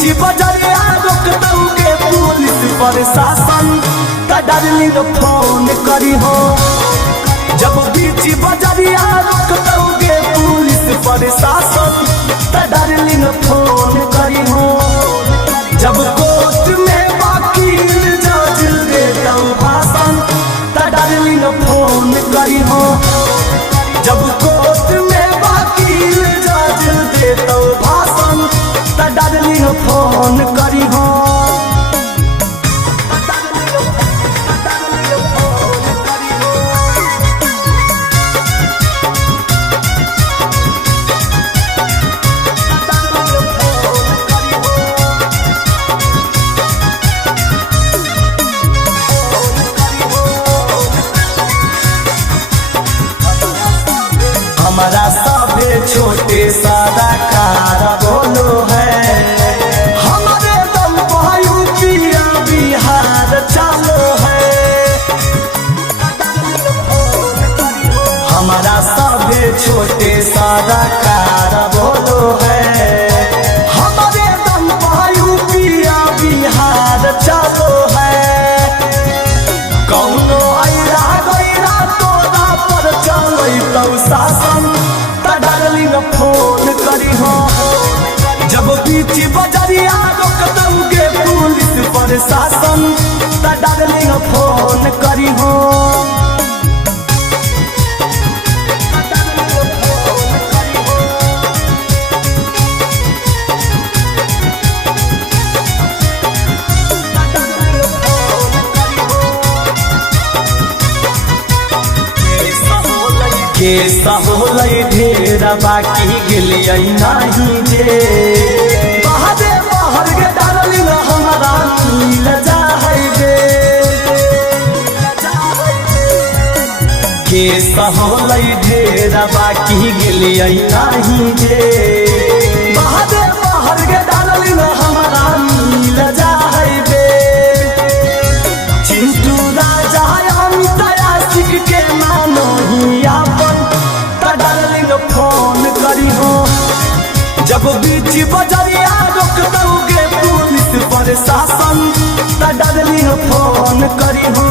बीच बजरिया रोक दोगे पुलिस प्रशासन त डार्लिंग फोन करी हो। जब बीच बजरिया रोक दोगे पुलिस प्रशासन त डार्लिंग फोन करी हो। जब कोर्ट में वकील जज दे दो भाषण त डार्लिंग फोन करी हो। जब कोर्ट में वकील जज दे दो भाषण त डार्लिंग फोन करी हो। हमारा सभे छोटे सारा कार बोलो है। हमारे दम पर यूपिया बिहार चालो है। हमारा सभे छोटे सारा कार बोलो है। हमारे दम पर यूपिया बिहार चालो है। कौनो आइला गइला तोरा पर चलै तो शासन त डार्लिंग फोन करी हो। जब बीच बजरिया रोक दोगे पुलिस प्रशासन त डार्लिंग फोन करी हो। केसा होलै ढेर बाकी गेलियै नहीं जे। बहरे बहर के डार्लिंग हमारा मिल जाहै बे। केसा होलै ढेर बाकी गेलियै नहीं जे। बहरे बहर के डार्लिंग हमारा मिल जाहै बे। चिंटू राजा अमित आशिक के मानो ही आपन त डार्लिंग फोन करी हो। जब बीच बजरिया रोक दोगे पुलिस प्रशासन त डार्लिंग फोन करी हो।